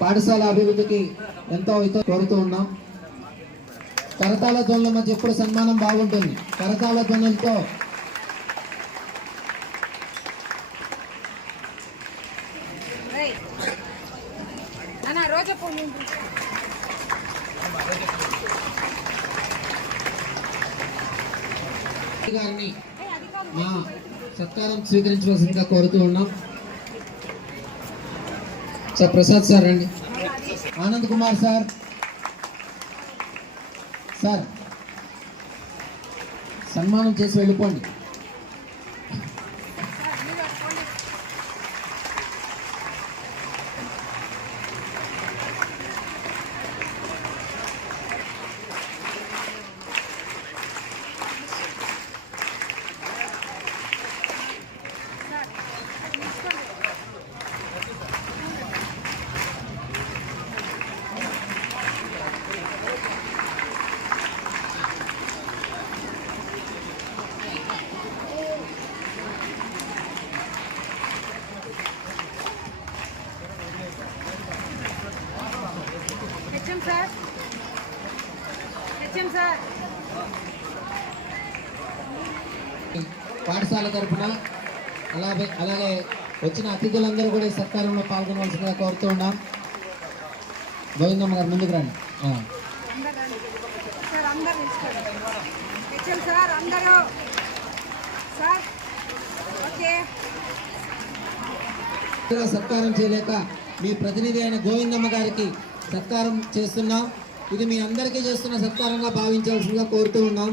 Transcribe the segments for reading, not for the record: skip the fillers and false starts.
పాఠశాల అభివృద్ధికి ఎంతో కోరుతూ ఉన్నాం. కరతాళ ధ్వనుల మధ్య ఎప్పుడు సన్మానం బాగుంటుంది. కరతాళ ధ్వనులతో గారిని మా సత్కారం స్వీకరించవలసిందిగా కోరుతూ ఉన్నాం. సార్ ప్రసాద్ సార్ రండి. ఆనంద్ కుమార్ సార్ సార్ సన్మానం చేసి వెళ్ళిపోండి. పాఠశాల తరఫున అలాగే వచ్చిన అతిథులందరూ కూడా ఈ సత్కారంలో పాల్గొనవలసిందిగా కోరుతూ ఉన్నాం. గోవిందమ్మ గారు ముందుకు రండి. సత్కారం చేయలేక మీ ప్రతినిధి అయిన గోవిందమ్మ గారికి సత్కారం చేస్తున్నాం. ఇది మీ అందరికీ చేస్తున్న సత్కారంగా భావించాల్సిందిగా కోరుతూ ఉన్నాం.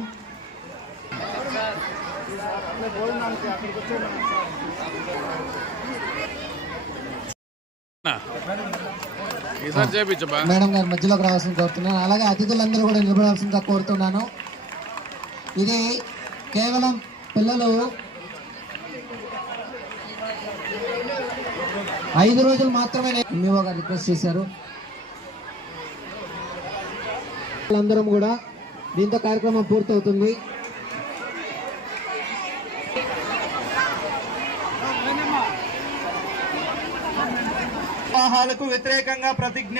మేడం గారు మధ్యలోకి రావాల్సింది కోరుతున్నాను. అలాగే అతిథులందరూ కూడా నిలబడాల్సిందిగా కోరుతున్నాను. ఇది కేవలం పిల్లలు 5 రోజులు మాత్రమే ఎంఈఓ గారు రిక్వెస్ట్ చేశారు. అందరం కూడా దీంతో కార్యక్రమం పూర్తవుతుంది. వివాహాలకు వ్యతిరేకంగా ప్రతిజ్ఞ.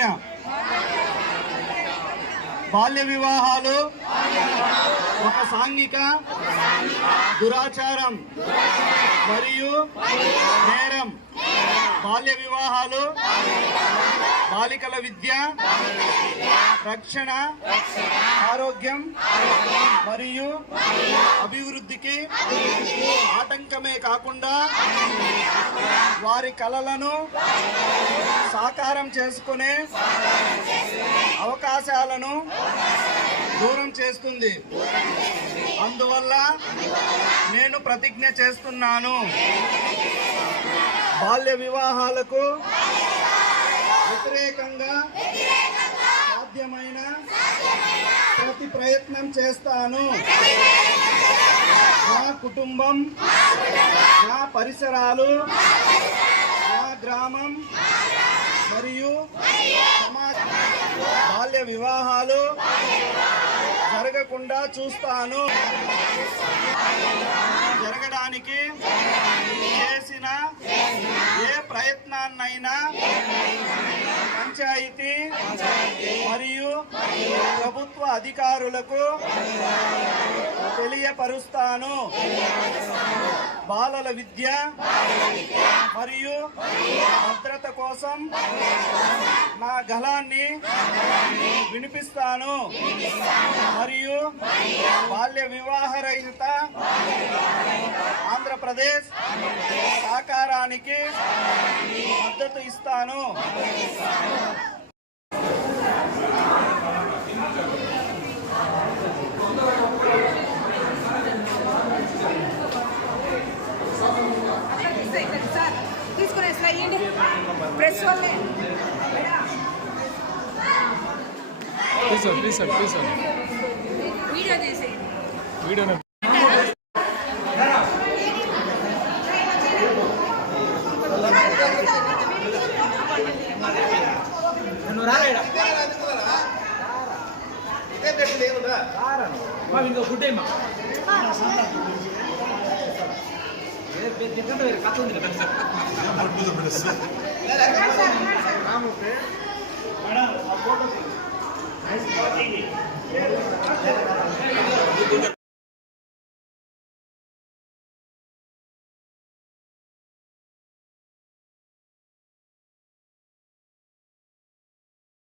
బాల్య వివాహాలు ఒక సాంఘిక దురాచారం మరియు నేరం. బాల్య వివాహాలు బాలికల విద్య, రక్షణ, ఆరోగ్యం మరియు అభివృద్ధికి ఆటంకమే కాకుండా వారి కలలను సాకారం చేసుకునే అవకాశాలను దూరం చేస్తుంది. అందువల్ల నేను ప్రతిజ్ఞ చేస్తున్నాను, బాల్య వివాహాలకు వ్యతిరేకంగా సాధ్యమైన ప్రతి ప్రయత్నం చేస్తాను. నా కుటుంబం, నా పరిసరాలు, నా గ్రామం మరియు సమాజం బాల్య వివాహాలు జరగకుండా చూస్తాను. జరగడానికి చేసిన ఏ ప్రయత్నాన్నైనా పంచాయతీ మరియు ప్రభుత్వ అధికారులకు తెలియపరుస్తాను. బాలల విద్య మరియు భద్రత కోసం నా గళాన్ని వినిపిస్తాను మరియు బాల్య వివాహ రహిత ఆంధ్రప్రదేశ్ సాకారానికి మద్దతు ఇస్తాను. ప్రెస్ వాళ్ళే ప్లీజ్ వీడియో చేసి వీడియో ఇంకో ఫుడ్ ఏమా కథ ఉంది మేడం ఆ ఫోటో తీయండి.